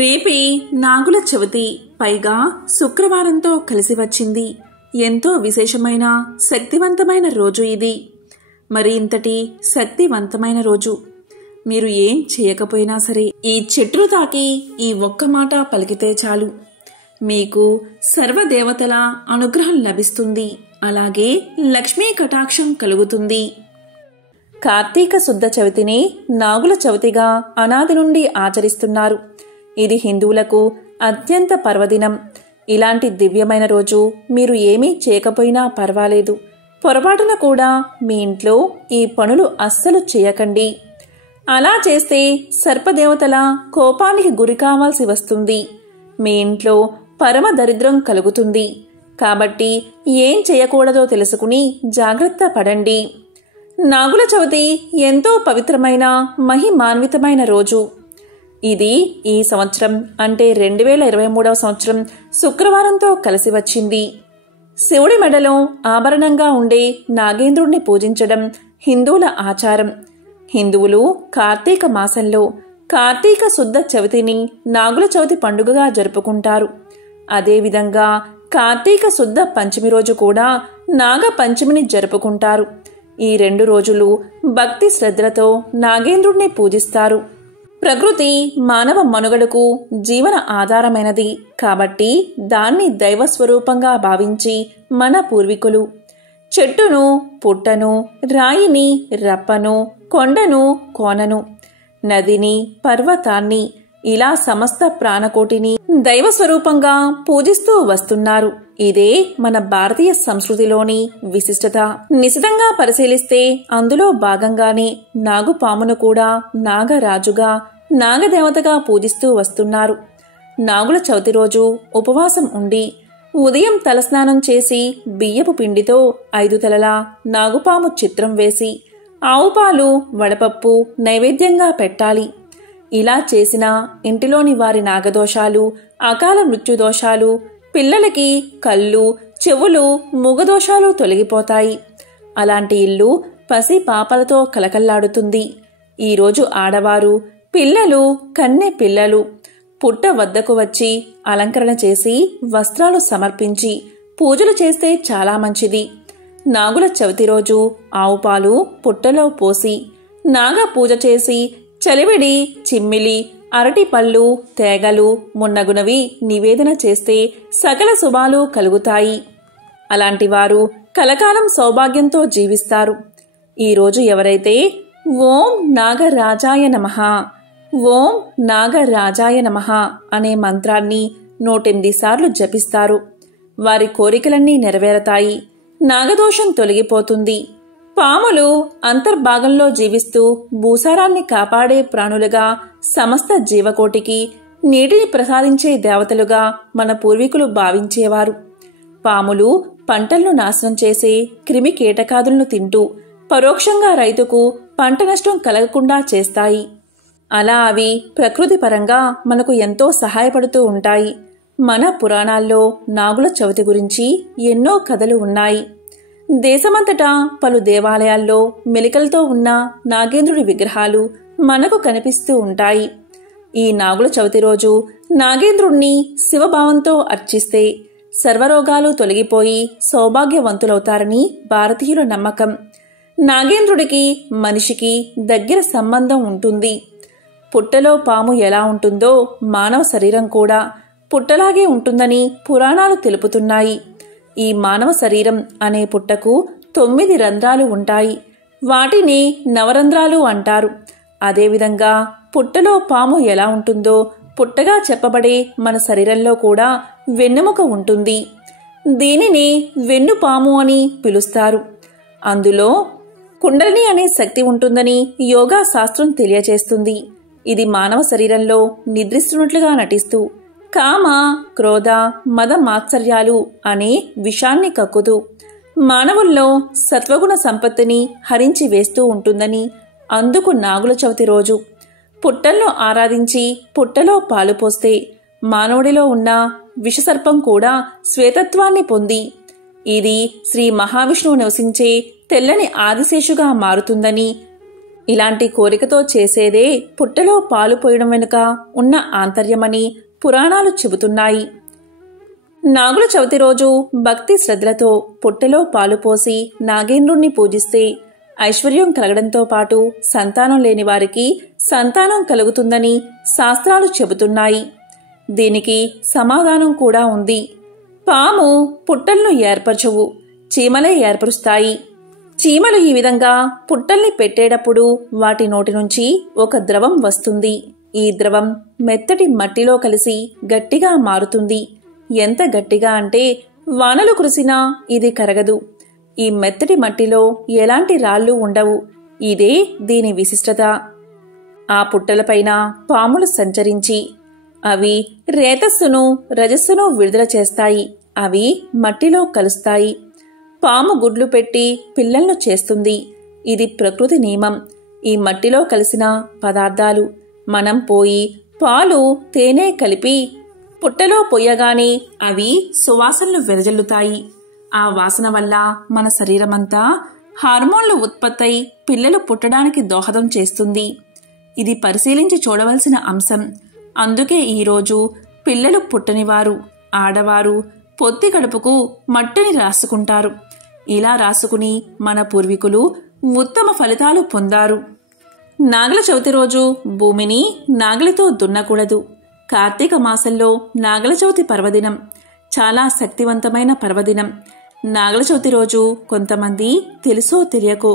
రేపే నాగుల చవితి, పైగా శుక్రవారంతో కలిసి వచ్చింది. ఎంతో విశేషమైన శక్తివంతమైన రోజు ఇది. మరి ఇంతటి శక్తివంతమైన రోజు మీరు ఏం చేయకపోయినా సరే ఈ చెట్టును తాకి ఈ ఒక్క మాట పలికితే చాలు మీకు సర్వదేవతల అనుగ్రహం లభిస్తుంది. అలాగే లక్ష్మీ కటాక్షం కలుగుతుంది. కార్తీక శుద్ధ చవితిని నాగుల చవితిగా అనాది నుండి ఆచరిస్తున్నారు. ఇది హిందువులకు అత్యంత పర్వదినం. ఇలాంటి దివ్యమైన రోజు మీరు ఏమీ చేయకపోయినా పర్వాలేదు. పొరపాటున కూడా మీ ఇంట్లో ఈ పనులు అస్సలు చేయకండి. అలా చేస్తే సర్పదేవతల కోపానికి గురి కావాల్సి వస్తుంది. మీ ఇంట్లో పరమ దరిద్రం కలుగుతుంది. కాబట్టి ఏం చేయకూడదో తెలుసుకుని జాగ్రత్త పడండి. నాగుల చవితి ఎంతో పవిత్రమైన మహిమాన్వితమైన రోజు. ఇది ఈ సంవత్సరం అంటే 2023వ సంవత్సరం శుక్రవారంతో కలిసి వచ్చింది. శివుడి మెడలో ఆభరణంగా ఉండే నాగేంద్రుణ్ణి పూజించడం హిందువుల ఆచారం. హిందువులు కార్తీక మాసంలో కార్తీక శుద్ధ చవితిని నాగుల చవితి పండుగగా జరుపుకుంటారు. అదేవిధంగా కార్తీక శుద్ధ పంచమి రోజు కూడా నాగ పంచమిని జరుపుకుంటారు. ఈ 2 రోజులు భక్తి శ్రద్ధలతో నాగేంద్రుణ్ణి పూజిస్తారు. ప్రకృతి మానవ మనుగడకు జీవన ఆధారమైనది కాబట్టి దాన్ని దైవస్వరూపంగా భావించి మన పూర్వీకులు చెట్టును, పుట్టను, రాయిని, రప్పను, కొండను, కోనను, నదిని, పర్వతాన్ని ఇలా సమస్త ప్రాణకోటిని దైవస్వరూపంగా పూజిస్తూ వస్తున్నారు. ఇదే మన భారతీయ సంస్కృతిలోని విశిష్టత. నిశితంగా పరిశీలిస్తే అందులో భాగంగానే నాగుపామును కూడా నాగరాజుగా, నాగదేవతగా పూజిస్తూ వస్తున్నారు. నాగుల చవితి రోజు ఉపవాసం ఉండి ఉదయం తలస్నానం చేసి బియ్యపు పిండితో 5 తలల నాగుపాము చిత్రం వేసి ఆవుపాలు, వడపప్పు నైవేద్యంగా పెట్టాలి. ఇలా చేసిన ఇంటిలోని వారి నాగదోషాలు, అకాల మృత్యుదోషాలు, పిల్లలకి కళ్ళు, చెవులు, మూగదోషాలు తొలగిపోతాయి. అలాంటి ఇల్లు పసి పాపలతో కలకల్లాడుతుంది. ఈరోజు ఆడవారు, పిల్లలు, కన్నె పిల్లలు పుట్ట వద్దకు వచ్చి అలంకరణ చేసి వస్త్రాలు సమర్పించి పూజలు చేస్తే చాలా మంచిది. నాగుల చవితి రోజు ఆవుపాలు పుట్టలో పోసి నాగ పూజ చేసి చలివిడి, చిమ్మిలి, అరటిపళ్ళు, తేగలు మున్నగునవి నివేదన చేస్తే సకల శుభాలు కలుగుతాయి. అలాంటి వారు కలకాలం సౌభాగ్యంతో జీవిస్తారు. ఈరోజు ఎవరైతే ఓం నాగరాజాయ నమః, ఓం నాగరాజాయ నమః అనే మంత్రాన్ని 108 సార్లు జపిస్తారు వారి కోరికలన్నీ నెరవేరతాయి. నాగదోషం తొలగిపోతుంది. పాములు అంతర్భాగంలో జీవిస్తూ భూసారాన్ని కాపాడే ప్రాణులుగా, సమస్త జీవకోటికి నీటిని ప్రసాదించే దేవతలుగా మన పూర్వీకులు భావించేవారు. పాములు పంటలను నాశనం చేసే క్రిమి కీటకాదులను తింటూ పరోక్షంగా రైతుకు పంట నష్టం కలగకుండా చేస్తాయి. అలా అవి ప్రకృతి పరంగా మనకు ఎంతో సహాయపడుతూ ఉంటాయి. మన పురాణాల్లో నాగుల చవితి గురించి ఎన్నో కథలు ఉన్నాయి. దేశమంతటా పలు దేవాలయాల్లో మెలికలతో ఉన్న నాగేంద్రుడి విగ్రహాలు మనకు కనిపిస్తూ ఉంటాయి. ఈ నాగుల చవితి రోజు నాగేంద్రుణ్ణి శివభావంతో అర్చిస్తే సర్వరోగాలు తొలగిపోయి సౌభాగ్యవంతులవుతారని భారతీయుల నమ్మకం. నాగేంద్రుడికి మనిషికి దగ్గర సంబంధం ఉంటుంది. పుట్టలో పాము ఎలా ఉంటుందో మానవ శరీరం కూడా పుట్టలాగే ఉంటుందని పురాణాలు తెలుపుతున్నాయి. ఈ మానవ శరీరం అనే పుట్టకు 9 రంధ్రాలు ఉంటాయి. వాటిని నవరంధ్రాలు అంటారు. అదేవిధంగా పుట్టలో పాము ఎలా ఉంటుందో పుట్టగా చెప్పబడే మన శరీరంలో కూడా వెన్నెముక ఉంటుంది. దీనిని వెన్నుపాము అని పిలుస్తారు. అందులో కుండలిని అనే శక్తి ఉంటుందని యోగా శాస్త్రం తెలియజేస్తుంది. ఇది మానవ శరీరంలో నిద్రిస్తున్నట్లుగా నటిస్తూ కామ, క్రోధ, మద మాత్సర్యాలు అనే విషాన్ని కక్కుతూ మానవుల్లో సత్వగుణ సంపత్తిని హరించి వేస్తూ ఉంటుందని, అందుకు నాగుల చవితి రోజు పుట్టల్లో ఆరాధించి పుట్టలో పాలు పోస్తే మానవుడిలో ఉన్న విషసర్పం కూడా శ్వేతత్వాన్ని పొంది ఇది శ్రీ మహావిష్ణువు నివసించే తెల్లని ఆదిశేషుగా మారుతుందని, ఇలాంటి కోరికతో చేసేదే పుట్టలో పాలు పోయడం వెనుక ఉన్న ఆంతర్యమని పురాణాలు చెబుతున్నాయి. నాగుల చవితి రోజు భక్తి శ్రద్ధలతో పుట్టలో పాలు పోసి నాగేంద్రుణ్ణి పూజిస్తే ఐశ్వర్యం కలగడంతో పాటు సంతానం లేని వారికి సంతానం కలుగుతుందని శాస్త్రాలు చెబుతున్నాయి. దీనికి సమాధానం కూడా ఉంది. పాము పుట్టలను ఏర్పరచవు, చీమలే ఏర్పరుస్తాయి. చీమలు ఈ విధంగా పుట్టల్ని పెట్టేటప్పుడు వాటి నోటి నుంచి ఒక ద్రవం వస్తుంది. ఈ ద్రవం మెత్తటి మట్టిలో కలిసి గట్టిగా మారుతుంది. ఎంత గట్టిగా అంటే వానలు కురిసినా ఇది కరగదు. ఈ మెత్తటి మట్టిలో ఎలాంటి రాళ్ళు ఉండవు. ఇదే దీని విశిష్టత. ఆ పుట్టలపైన పాములు సంచరించి అవి రేతస్సును రజస్సును విడుదల చేస్తాయి. అవి మట్టిలో కలుస్తాయి. పాము గుడ్లు పెట్టి పిల్లలను చేస్తుంది. ఇది ప్రకృతి నియమం. ఈ మట్టిలో కలిసిన పదార్థాలు మనం పోయి పాలు తేనె కలిపి పుట్టలో పొయ్యగానే అవి సువాసనలు వెదజల్లుతాయి. ఆ వాసన వల్ల మన శరీరమంతా హార్మోన్లు ఉత్పత్తై పిల్లలు పుట్టడానికి దోహదం చేస్తుంది. ఇది పరిశీలించి చూడవలసిన అంశం. అందుకే ఈరోజు పిల్లలు పుట్టనివారు, ఆడవారు పొత్తి కడుపుకు మట్టిని రాసుకుంటారు. ఇలా రాసుకుని మన పూర్వీకులు ఉత్తమ ఫలితాలు పొందారు. నాగల చవితి రోజు భూమిని నాగలితో దున్నకూడదు. కార్తీక మాసంలో నాగల చవితి పర్వదినం చాలా శక్తివంతమైన పర్వదినం. నాగల చవితి రోజు కొంతమంది తెలుసో తెలియకో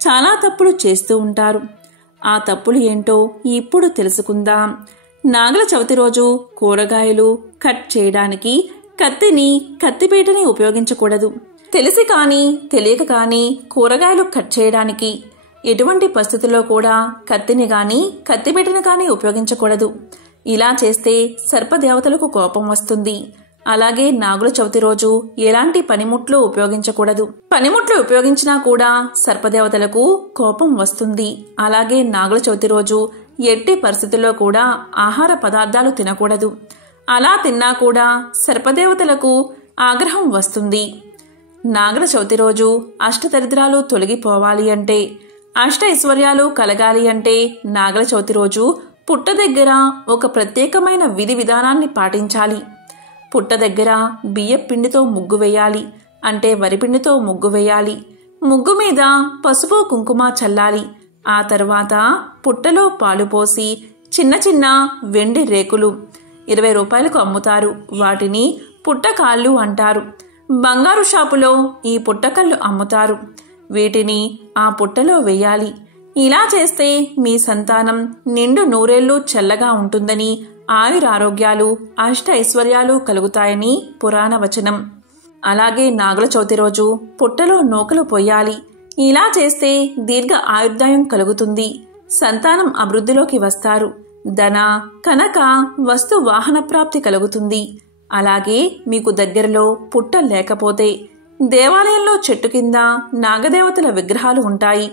చాలా తప్పులు చేస్తూ ఉంటారు. ఆ తప్పులు ఏంటో ఇప్పుడు తెలుసుకుందాం. నాగల చవితి రోజు కూరగాయలు కట్ చేయడానికి కత్తిని, కత్తిపీటని ఉపయోగించకూడదు. తెలిసి కానీ తెలియక కానీ కూరగాయలు కట్ చేయడానికి ఎటువంటి పరిస్థితుల్లో కూడా కత్తిని గాని కత్తిపీటని కానీ ఉపయోగించకూడదు. ఇలా చేస్తే సర్పదేవతలకు కోపం వస్తుంది. అలాగే నాగుల చవితి రోజు ఎలాంటి పనిముట్లు ఉపయోగించకూడదు. పనిముట్లు ఉపయోగించినా కూడా సర్పదేవతలకు కోపం వస్తుంది. అలాగే నాగుల చవితి రోజు ఎట్టి పరిస్థితుల్లో కూడా ఆహార పదార్థాలు తినకూడదు. అలా తిన్నా కూడా సర్పదేవతలకు ఆగ్రహం వస్తుంది. నాగల చవితి రోజు అష్టదరిద్రాలు తొలగిపోవాలి అంటే, అష్ట ఐశ్వర్యాలు కలగాలి అంటే నాగల చవితి రోజు పుట్ట దగ్గర ఒక ప్రత్యేకమైన విధి విధానాన్ని పాటించాలి. పుట్ట దగ్గర బియ్యం పిండితో ముగ్గు వేయాలి. అంటే వరిపిండితో ముగ్గు వేయాలి. ముగ్గు మీద పసుపు కుంకుమ చల్లాలి. ఆ తర్వాత పుట్టలో పాలు పోసి చిన్న చిన్న వెండి రేకులు 20 రూపాయలకు అమ్ముతారు. వాటిని పుట్టకాళ్ళు అంటారు. బంగారు షాపులో ఈ పుట్టకళ్ళు అమ్ముతారు. వీటిని ఆ పుట్టలో వేయాలి. ఇలా చేస్తే మీ సంతానం నిండు నూరేళ్లు చల్లగా ఉంటుందని, ఆయురారోగ్యాలు అష్ట ఐశ్వర్యాలు కలుగుతాయని పురాణ వచనం. అలాగే నాగుల చవితి రోజు పుట్టలో నూకలు పొయ్యాలి. ఇలా చేస్తే దీర్ఘ ఆయుర్దాయం కలుగుతుంది. సంతానం అభివృద్ధిలోకి వస్తారు. ధన, కనక, వస్తు వాహన ప్రాప్తి కలుగుతుంది. అలాగే మీకు దగ్గరలో పుట్ట లేకపోతే దేవాలయంలో చెట్టు కింద నాగదేవతల విగ్రహాలు ఉంటాయి.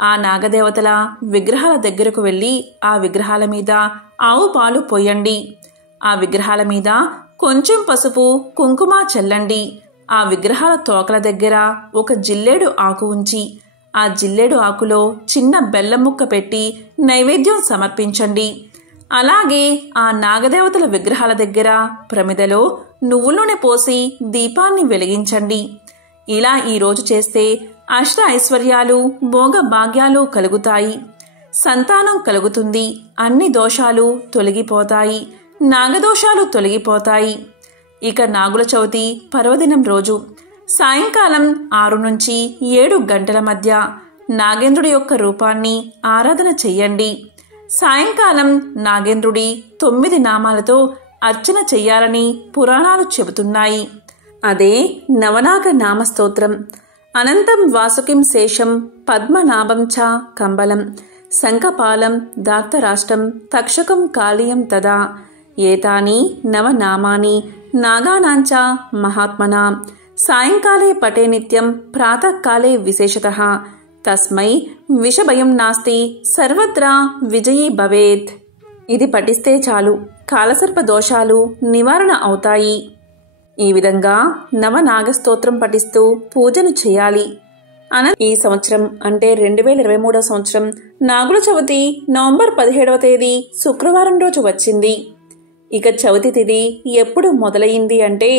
ఆ నాగదేవతల విగ్రహాల దగ్గరకు వెళ్ళి ఆ విగ్రహాల మీద ఆవు పాలు పోయండి. ఆ విగ్రహాల మీద కొంచెం పసుపు కుంకుమ చల్లండి. ఆ విగ్రహాల తోకల దగ్గర ఒక జిల్లేడు ఆకు ఉంచి ఆ జిల్లేడు ఆకులో చిన్న బెల్లం ముక్క పెట్టి నైవేద్యం సమర్పించండి. అలాగే ఆ నాగదేవతల విగ్రహాల దగ్గర ప్రమిదలో నువ్వుల నూనె పోసి దీపాన్ని వెలిగించండి. ఇలా ఈరోజు చేస్తే అష్ట ఐశ్వర్యాలు, భోగ భాగ్యాలు కలుగుతాయి. సంతానం కలుగుతుంది. అన్ని దోషాలు తొలగిపోతాయి. నాగదోషాలు తొలగిపోతాయి. ఇక నాగుల చవితి పర్వదినం రోజు సాయంకాలం 6 నుంచి 7 గంటల మధ్య నాగేంద్రుడి యొక్క రూపాన్ని ఆరాధన చెయ్యండి. సాయంకాలం నాగేంద్రుడి 9 నామాలతో అర్చన చెయ్యాలని పురాణాలు చెబుతున్నాయి. అదే నవనాగ నామస్తోత్రం. అనంతం వాసుకిం శేషం పద్మనాభం చ కంబలం శంఖపాలం దార్తరాష్ట్రం తక్షకం కాళీయం తదా ఏతాని నవనామాని నాగానాంచ మహాత్మనా సాయంకాలే పటే నిత్యం ప్రాతఃకాలే విశేషతః తస్మై విషభయం నాస్తి సర్వత్రా విజయీ భవేత్. ఇది పఠిస్తే చాలు కాలసర్ప దోషాలు నివారణ అవుతాయి. ఈ విధంగా నవనాగస్తోత్రం పఠిస్తూ పూజను చేయాలి. ఈ సంవత్సరం అంటే 2023 సంవత్సరం నాగుల చవితి నవంబర్ 17వ తేదీ శుక్రవారం రోజు వచ్చింది. ఇక చవితి తిథి ఎప్పుడు మొదలైంది అంటే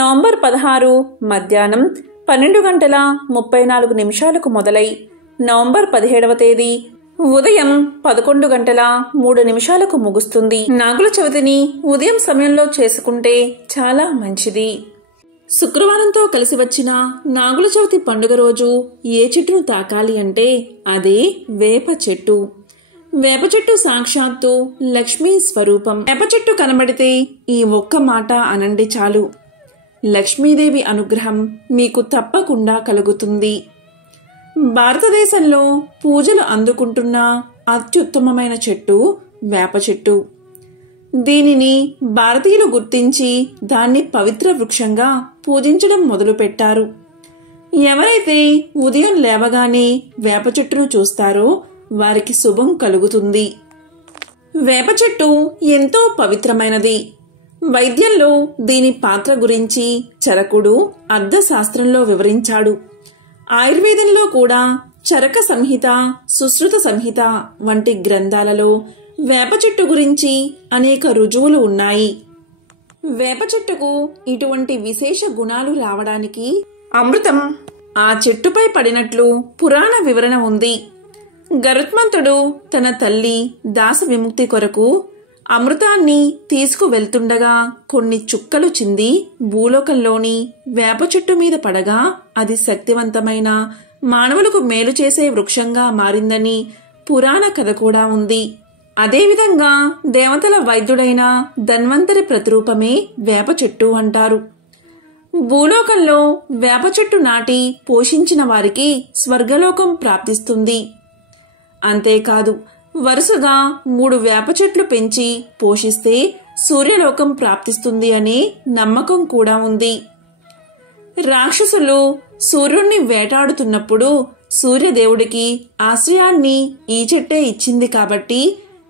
నవంబర్ 16 మధ్యాహ్నం 12:34 మొదలై నవంబర్ 17వ తేదీ ఉదయం 11:03 ముగుస్తుంది. నాగుల చవితిని ఉదయం సమయంలో చేసుకుంటే చాలా మంచిది. శుక్రవారంతో కలిసి వచ్చిన నాగుల చవితి పండుగ రోజు ఏ చెట్టును తాకాలి అంటే అదే వేప చెట్టు. వేప చెట్టు సాక్షాత్తు లక్ష్మీ స్వరూపం. వేప చెట్టు కనబడితే ఈ ఒక్క మాట అనండి చాలు, లక్ష్మీదేవి అనుగ్రహం మీకు తప్పకుండా కలుగుతుంది. భారతదేశంలో పూజలు అందుకుంటున్న అత్యుత్తమమైన చెట్టు వేప చెట్టు. దీనిని భారతీయులు గుర్తించి దాన్ని పవిత్ర వృక్షంగా పూజించడం మొదలుపెట్టారు. ఎవరైతే ఉదయం లేవగానే వేప చెట్టును చూస్తారో వారికి శుభం కలుగుతుంది. వేప చెట్టు ఎంతో పవిత్రమైనది. వైద్యంలో దీని పాత్ర గురించి చరకుడు అర్థశాస్త్రంలో వివరించాడు. ఆయుర్వేదంలో కూడా చరక సంహిత, సుశ్రుత సంహిత వంటి గ్రంథాలలో వేప చెట్టు గురించి అనేక రుజువులు ఉన్నాయి. వేప చెట్టుకు ఇటువంటి విశేష గుణాలు రావడానికి అమృతం ఆ చెట్టుపై పడినట్లు పురాణ వివరణ ఉంది. గరుత్మంతుడు తన తల్లి దాస విముక్తి కొరకు అమృతాన్ని తీసుకువెళ్తుండగా కొన్ని చుక్కలు చింది భూలోకంలోని వేప చెట్టు మీద పడగా అది శక్తివంతమైన మానవులకు మేలు చేసే వృక్షంగా మారిందని పురాణ కథ కూడా ఉంది. అదేవిధంగా దేవతల వైద్యుడైన ధన్వంతరి ప్రతిరూపమే వేప చెట్టు అంటారు. భూలోకంలో వేప చెట్టు నాటి పోషించిన వారికి స్వర్గలోకం ప్రాప్తిస్తుంది. అంతేకాదు, వరుసగా 3 వేప చెట్లు పెంచి పోషిస్తే సూర్యలోకం ప్రాప్తిస్తుంది అనే నమ్మకం కూడా ఉంది. రాక్షసులు సూర్యుణ్ణి వేటాడుతున్నప్పుడు సూర్యదేవుడికి ఆశ్రయాన్ని ఈ చెట్టే ఇచ్చింది కాబట్టి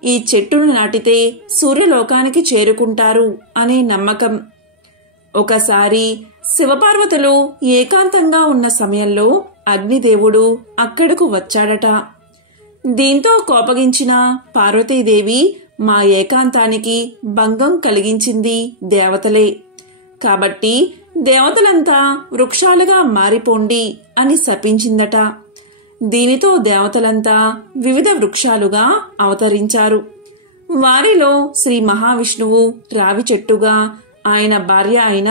ఈ చెట్టును నాటితే సూర్యలోకానికి చేరుకుంటారు అనే నమ్మకం. ఒకసారి శివపార్వతులు ఏకాంతంగా ఉన్న సమయంలో అగ్నిదేవుడు అక్కడకు వచ్చాడట. దీంతో కోపగించిన పార్వతీదేవి మా ఏకాంతానికి భంగం కలిగించింది దేవతలే, కాబట్టి దేవతలంతా వృక్షాలుగా మారిపోండి అని శపించిందట. దీనితో దేవతలంతా వివిధ వృక్షాలుగా అవతరించారు. వారిలో శ్రీ మహావిష్ణువు రావి చెట్టుగా, ఆయన భార్య అయిన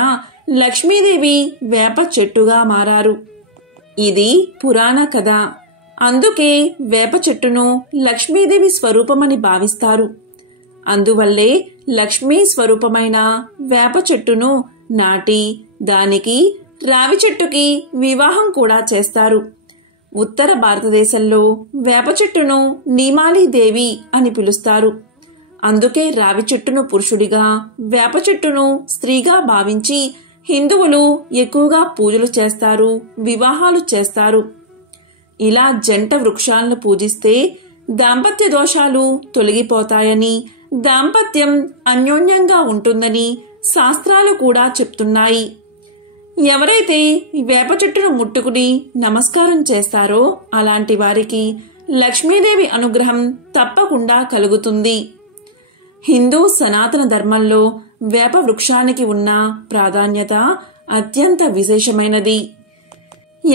లక్ష్మీదేవి వేప చెట్టుగా మారారు. ఇది పురాణ కథ. అందుకే వేప చెట్టును లక్ష్మీదేవి స్వరూపమని భావిస్తారు. అందువల్లే లక్ష్మీ స్వరూపమైన వేప చెట్టును నాటి దానికి రావి చెట్టుకి వివాహం కూడా చేస్తారు. ఉత్తర భారతదేశంలో వేప చెట్టును నీమాలీదేవి అని పిలుస్తారు. అందుకే రావి చెట్టును పురుషుడిగా, వేప చెట్టును స్త్రీగా భావించి హిందువులు ఎక్కువగా పూజలు చేస్తారు, వివాహాలు చేస్తారు. ఇలా జంట వృక్షాలను పూజిస్తే దాంపత్య దోషాలు తొలగిపోతాయని, దాంపత్యం అన్యోన్యంగా ఉంటుందని శాస్త్రాలు కూడా చెప్తున్నాయి. ఎవరైతే వేప చెట్టును ముట్టుకుని నమస్కారం చేస్తారో అలాంటి వారికి లక్ష్మీదేవి అనుగ్రహం తప్పకుండా కలుగుతుంది. హిందూ సనాతన ధర్మంలో వేప వృక్షానికి ఉన్న ప్రాధాన్యత అత్యంత విశేషమైనది.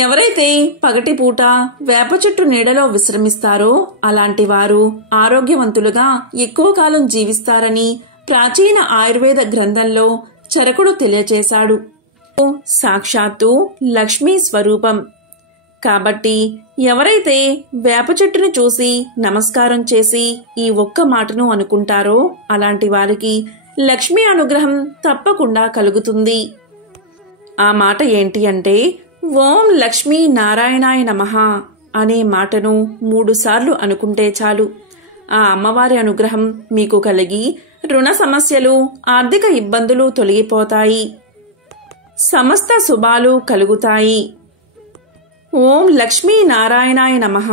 ఎవరైతే పగటిపూట వేప చెట్టు నీడలో విశ్రమిస్తారో అలాంటి వారు ఆరోగ్యవంతులుగా ఎక్కువ కాలం జీవిస్తారని ప్రాచీన ఆయుర్వేద గ్రంథంలో చరకుడు తెలియచేశాడు. సాక్షాత్తు లక్ష్మీ స్వరూపం. కాబట్టి ఎవరైతే వేప చెట్టును చూసి నమస్కారం చేసి ఈ ఒక్క మాటను అనుకుంటారో అలాంటి వారికి లక్ష్మీ అనుగ్రహం తప్పకుండా కలుగుతుంది. ఆ మాట ఏంటి అంటే ఓం లక్ష్మీ నారాయణాయ నమః అనే మాటను 3 సార్లు అనుకుంటే చాలు. ఆ అమ్మవారి అనుగ్రహం మీకు కలిగి రుణ సమస్యలు, ఆర్థిక ఇబ్బందులు తొలగిపోతాయి. సమస్త శుభాలు కలుగుతాయి. ఓం లక్ష్మీ నారాయణాయ నమః.